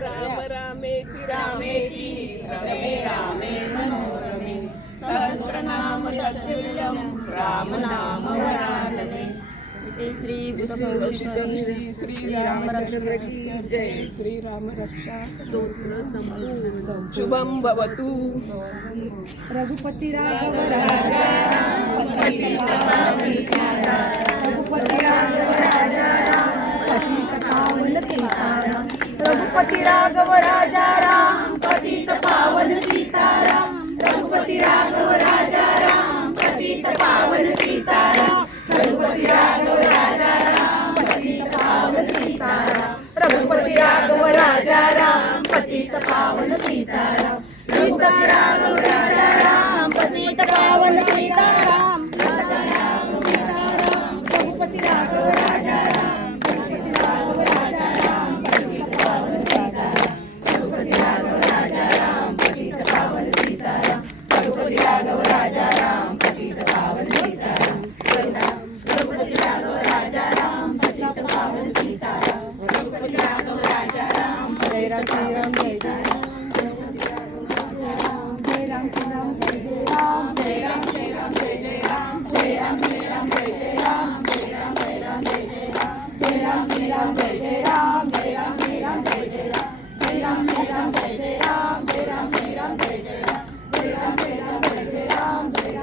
राम रामेति रामेति रमे रामे मनोरमे सहस्रनाम तत्तुल्यं राम नाम वरानने। श्री श्री राम रक्षा जय श्री राम रक्षा स्तोत्र समर्पण शुभम भवतु। रघुपति राघव राजा राम पतित पावन सीताराम। रघुपति राघव राजा राम पतित पावन सीताराम। रघुपति राघव राजा राम पतित पावन सीताराम। रघुपति राघव राजा राम पतित पावन सीताराम। रघुपति राघव राजा राम पतित पावन सीताराम। रघुपति राघव राजा राम पतित पावन सीताराम। रघुपति राघव